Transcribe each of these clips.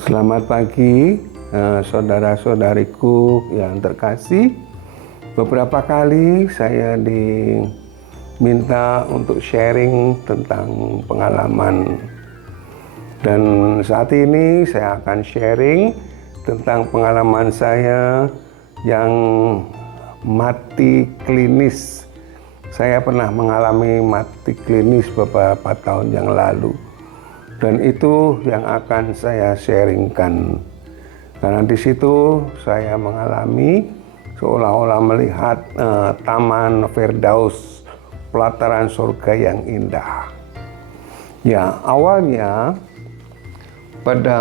Selamat pagi, saudara-saudariku yang terkasih. Beberapa kali saya diminta untuk sharing tentang pengalaman. Dan saat ini saya akan sharing tentang pengalaman saya yang mati klinis. Saya pernah mengalami mati klinis beberapa tahun yang lalu. Dan itu yang akan saya sharingkan. Karena di situ saya mengalami seolah-olah melihat Taman Firdaus, pelataran surga yang indah. Ya, awalnya pada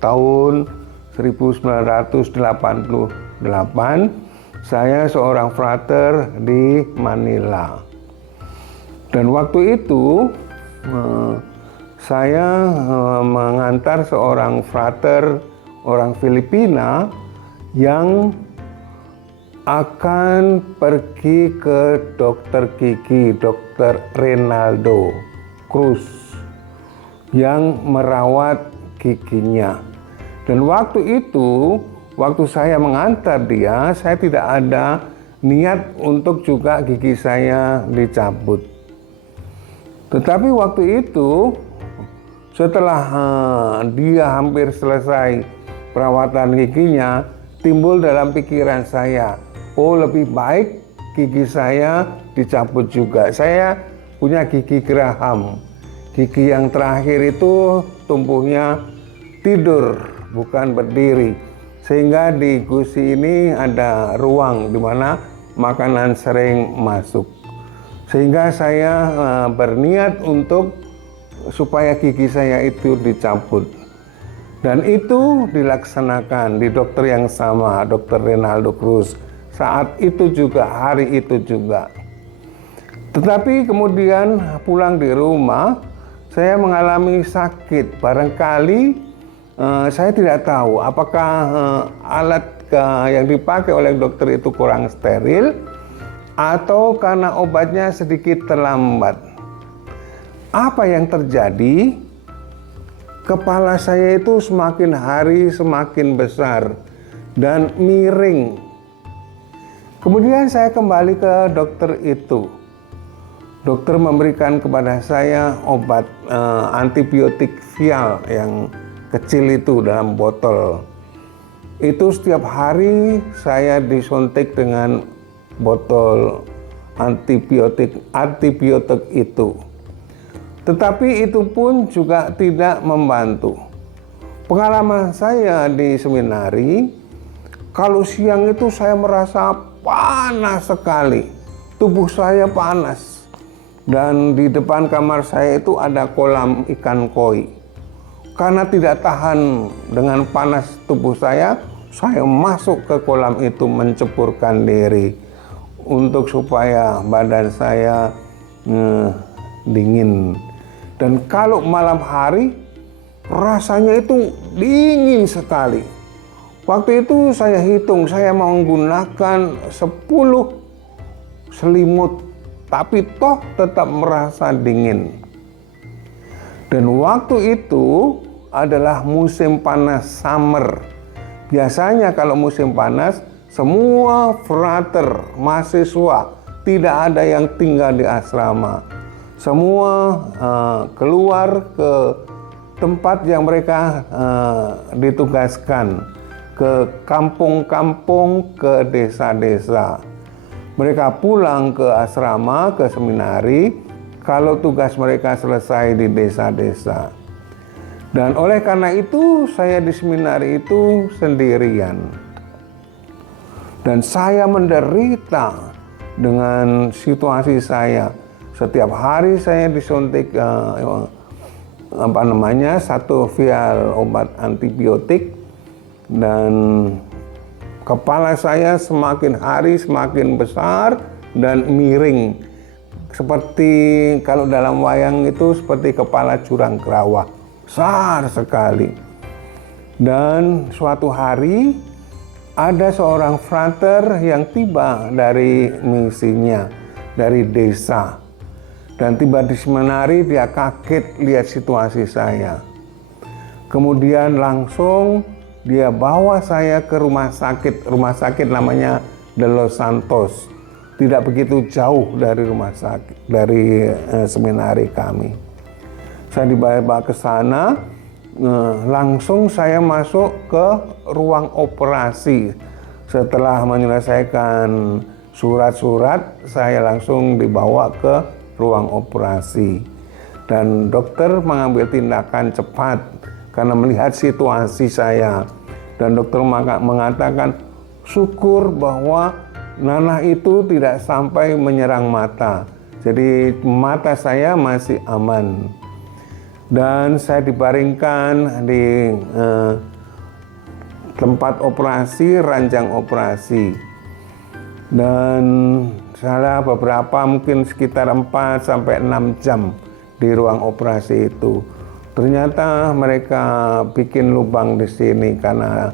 tahun 1988 saya seorang frater di Manila. Dan waktu itu saya mengantar seorang frater orang Filipina yang akan pergi ke dokter gigi, Dr. Reynaldo Cruz, yang merawat giginya. Dan waktu itu, waktu saya mengantar dia, saya tidak ada niat untuk juga gigi saya dicabut. Tetapi waktu itu, setelah dia hampir selesai perawatan giginya, timbul dalam pikiran saya, oh lebih baik gigi saya dicabut juga. Saya punya gigi geraham. Gigi yang terakhir itu tumbuhnya tidur, bukan berdiri. Sehingga di gusi ini ada ruang di mana makanan sering masuk. Sehingga saya berniat untuk supaya gigi saya itu dicabut. Dan itu dilaksanakan di dokter yang sama, Dr. Reynaldo Cruz. Saat itu juga, hari itu juga. Tetapi kemudian pulang di rumah, saya mengalami sakit. Barangkali saya tidak tahu apakah alat yang dipakai oleh dokter itu kurang steril atau karena obatnya sedikit terlambat. Apa yang terjadi? Kepala saya itu semakin hari semakin besar dan miring. Kemudian saya kembali ke dokter itu. Dokter memberikan kepada saya obat antibiotik vial yang kecil itu dalam botol. Itu setiap hari saya disuntik dengan botol antibiotik itu. Tetapi itu pun juga tidak membantu. Pengalaman saya di seminari, kalau siang itu saya merasa panas sekali. Tubuh saya panas. Dan di depan kamar saya itu ada kolam ikan koi. Karena tidak tahan dengan panas tubuh saya masuk ke kolam itu menceburkan diri. Untuk supaya badan saya dingin. Dan kalau malam hari, rasanya itu dingin sekali. Waktu itu saya hitung, saya menggunakan 10 selimut, tapi toh tetap merasa dingin. Dan waktu itu adalah musim panas summer. Biasanya kalau musim panas, semua frater, mahasiswa, tidak ada yang tinggal di asrama. Semua keluar ke tempat yang mereka ditugaskan, ke kampung-kampung, ke desa-desa. Mereka pulang ke asrama, ke seminari, kalau tugas mereka selesai di desa-desa. Dan oleh karena itu, saya di seminari itu sendirian. Dan saya menderita dengan situasi saya. Setiap hari saya disuntik satu vial obat antibiotik dan kepala saya semakin hari semakin besar dan miring. Seperti kalau dalam wayang itu seperti kepala jurang kerawah. Besar sekali. Dan suatu hari ada seorang frater yang tiba dari misinya, dari desa. Dan tiba di seminari, dia kaget lihat situasi saya. Kemudian langsung dia bawa saya ke rumah sakit namanya De Los Santos. Tidak begitu jauh dari rumah sakit, dari seminari kami. Saya dibawa ke sana, langsung saya masuk ke ruang operasi. Setelah menyelesaikan surat-surat, saya langsung dibawa ke ruang operasi. Dan dokter mengambil tindakan cepat karena melihat situasi saya. Dan dokter mengatakan, syukur bahwa nanah itu tidak sampai menyerang mata. Jadi mata saya masih aman. Dan saya dibaringkan di tempat operasi, ranjang operasi. Dan saya beberapa mungkin sekitar 4 sampai 6 jam di ruang operasi itu. Ternyata mereka bikin lubang di sini karena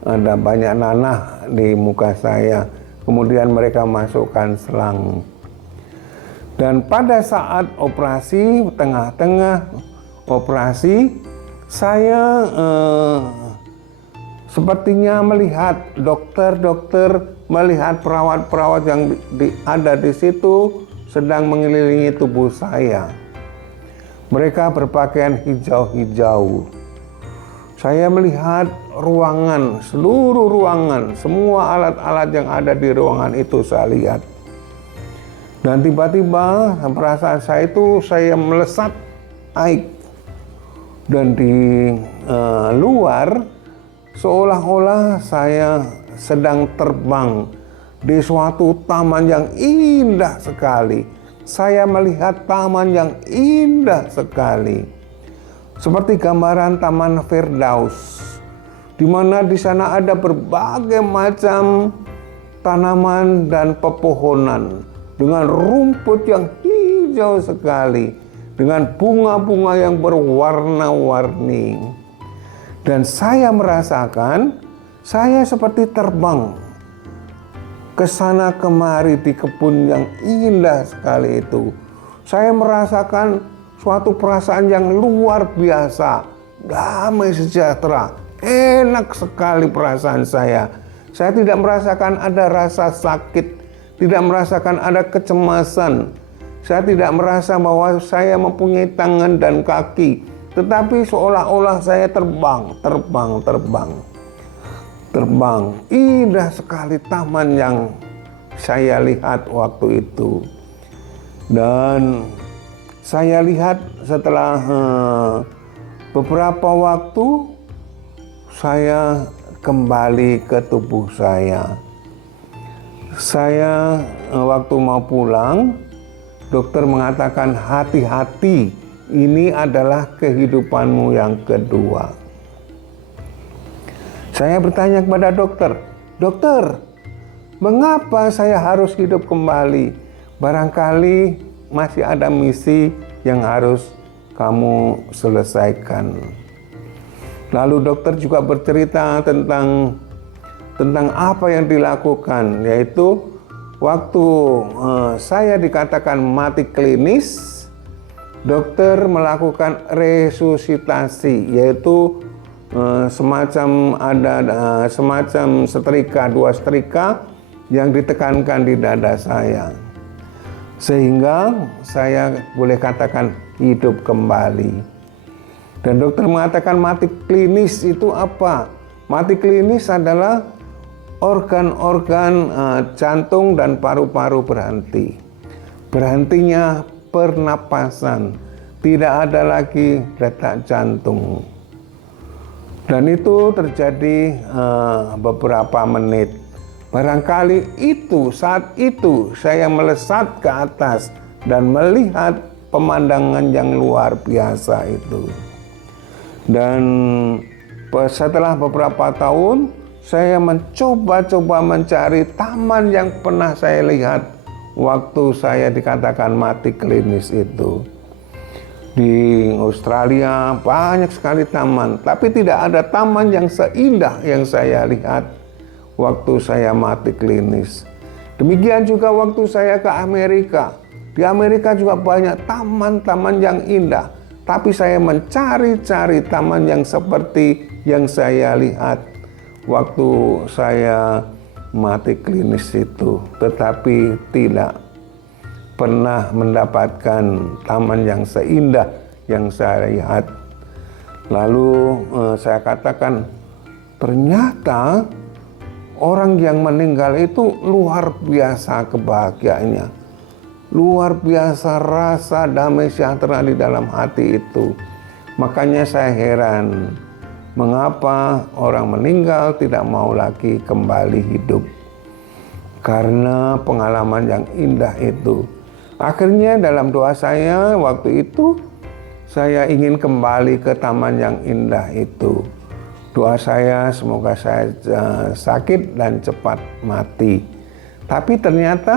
ada banyak nanah di muka saya. Kemudian mereka masukkan selang. Dan pada saat operasi, tengah-tengah operasi, saya sepertinya melihat dokter-dokter, melihat perawat-perawat yang ada di situ sedang mengelilingi tubuh saya. Mereka berpakaian hijau-hijau. Saya melihat ruangan, seluruh ruangan, semua alat-alat yang ada di ruangan itu saya lihat. Dan tiba-tiba perasaan saya itu saya melesat naik. Dan di luar seolah-olah saya sedang terbang di suatu taman yang indah sekali. Saya melihat taman yang indah sekali. Seperti gambaran Taman Firdaus, di mana di sana ada berbagai macam tanaman dan pepohonan dengan rumput yang hijau sekali, dengan bunga-bunga yang berwarna-warni. Dan saya merasakan saya seperti terbang ke sana kemari di kebun yang indah sekali itu. Saya merasakan suatu perasaan yang luar biasa, damai sejahtera, enak sekali perasaan saya. Saya tidak merasakan ada rasa sakit, tidak merasakan ada kecemasan. Saya tidak merasa bahwa saya mempunyai tangan dan kaki, tetapi seolah-olah saya terbang. Indah sekali taman yang saya lihat waktu itu. Dan saya lihat setelah beberapa waktu saya kembali ke tubuh saya. Saya waktu mau pulang, dokter mengatakan hati-hati, ini adalah kehidupanmu yang kedua. Saya bertanya kepada dokter, mengapa saya harus hidup kembali? Barangkali masih ada misi yang harus kamu selesaikan. Lalu dokter juga bercerita tentang apa yang dilakukan, yaitu waktu saya dikatakan mati klinis, dokter melakukan resusitasi, yaitu semacam setrika, 2 setrika yang ditekankan di dada saya, sehingga saya boleh katakan hidup kembali. Dan dokter mengatakan mati klinis itu apa? Mati klinis adalah organ-organ jantung dan paru-paru berhenti. Berhentinya pernapasan, tidak ada lagi detak jantung. Dan itu terjadi beberapa menit. Barangkali saat itu saya melesat ke atas dan melihat pemandangan yang luar biasa itu. Dan setelah beberapa tahun, saya mencoba mencari taman yang pernah saya lihat waktu saya dikatakan mati klinis itu. Di Australia banyak sekali taman, tapi tidak ada taman yang seindah yang saya lihat waktu saya mati klinis. Demikian juga waktu saya ke Amerika. Di Amerika juga banyak taman-taman yang indah. tapi saya mencari-cari taman yang seperti yang saya lihat waktu saya mati klinis itu, tetapi tidak pernah mendapatkan taman yang seindah yang saya lihat. Lalu saya katakan, ternyata orang yang meninggal itu luar biasa kebahagiaannya, luar biasa rasa damai sejahtera di dalam hati itu. Makanya saya heran, mengapa orang meninggal tidak mau lagi kembali hidup? Karena pengalaman yang indah itu. Akhirnya dalam doa saya waktu itu, saya ingin kembali ke taman yang indah itu. Doa saya semoga saya sakit dan cepat mati. Tapi ternyata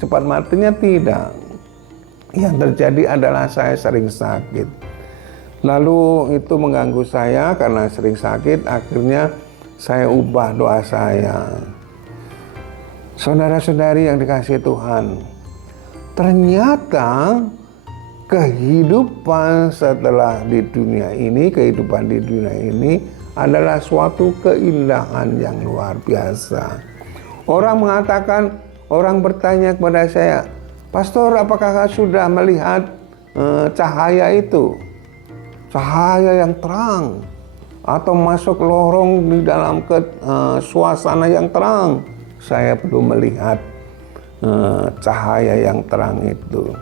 cepat matinya tidak. Yang terjadi adalah saya sering sakit. Lalu itu mengganggu saya karena sering sakit, akhirnya saya ubah doa saya. Saudara-saudari yang dikasihi Tuhan, ternyata kehidupan setelah di dunia ini, kehidupan di dunia ini adalah suatu keindahan yang luar biasa. Orang mengatakan, orang bertanya kepada saya, "Pastor, apakah sudah melihat cahaya itu? Cahaya yang terang, atau masuk lorong di dalam suasana yang terang?" Saya belum melihat cahaya yang terang itu.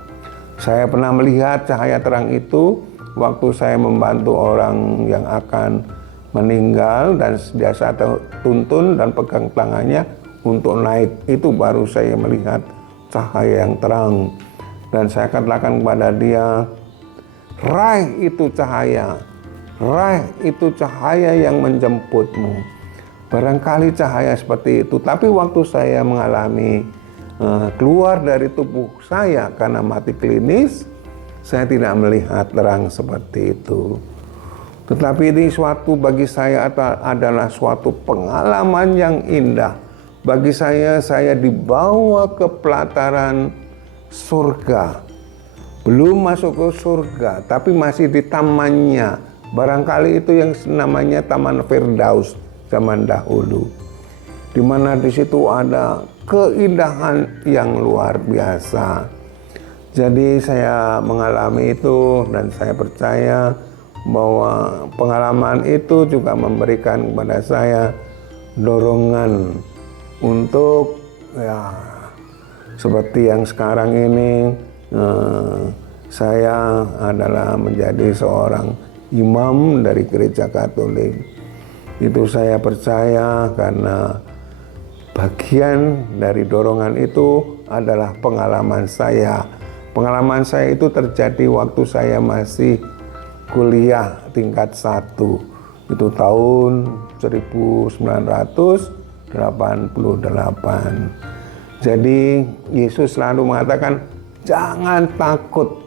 Saya pernah melihat cahaya terang itu waktu saya membantu orang yang akan meninggal dan biasa tuntun dan pegang tangannya untuk naik. Itu baru saya melihat cahaya yang terang. Dan saya katakan kepada dia, raih itu cahaya, raih itu cahaya yang menjemputmu. Barangkali cahaya seperti itu, tapi waktu saya mengalami keluar dari tubuh saya karena mati klinis, saya tidak melihat terang seperti itu. Tetapi ini bagi saya adalah suatu pengalaman yang indah. Bagi saya dibawa ke pelataran surga. Belum masuk ke surga, tapi masih di tamannya. Barangkali itu yang namanya Taman Firdaus zaman dahulu, di mana di situ ada keindahan yang luar biasa. Jadi saya mengalami itu dan saya percaya bahwa pengalaman itu juga memberikan kepada saya dorongan untuk seperti yang sekarang ini saya adalah menjadi seorang imam dari gereja Katolik. Itu saya percaya karena bagian dari dorongan itu adalah pengalaman saya. Pengalaman saya itu terjadi waktu saya masih kuliah tingkat 1. Itu tahun 1988. Jadi Yesus selalu mengatakan, jangan takut.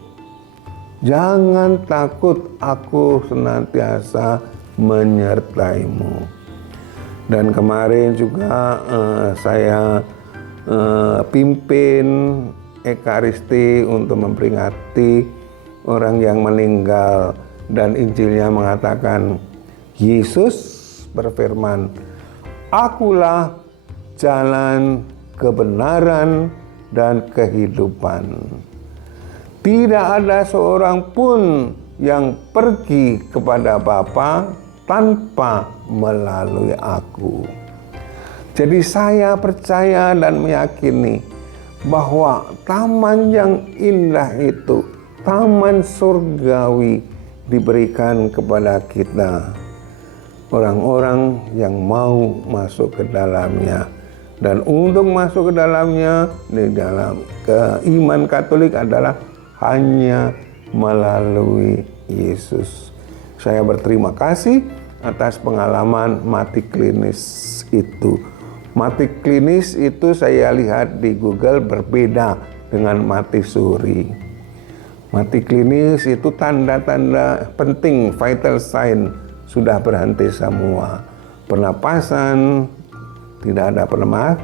Jangan takut, aku senantiasa menyertaimu. Dan kemarin juga saya pimpin Ekaristi untuk memperingati orang yang meninggal, dan Injilnya mengatakan, Yesus berfirman, akulah jalan, kebenaran, dan kehidupan. Tidak ada seorang pun yang pergi kepada Bapa tanpa melalui aku. Jadi saya percaya dan meyakini bahwa taman yang indah itu, taman surgawi, diberikan kepada kita, orang-orang yang mau masuk ke dalamnya. Dan untuk masuk ke dalamnya, di dalam iman Katolik adalah hanya melalui Yesus. Saya berterima kasih atas pengalaman mati klinis itu. Mati klinis itu saya lihat di Google berbeda dengan mati suri. Mati klinis itu tanda-tanda penting, vital sign, sudah berhenti semua. Pernapasan, tidak ada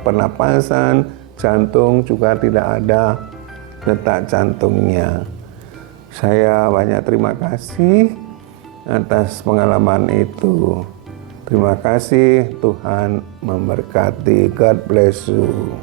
pernapasan, jantung juga tidak ada detak jantungnya. Saya banyak terima kasih atas pengalaman itu. Terima kasih, Tuhan memberkati. God bless you.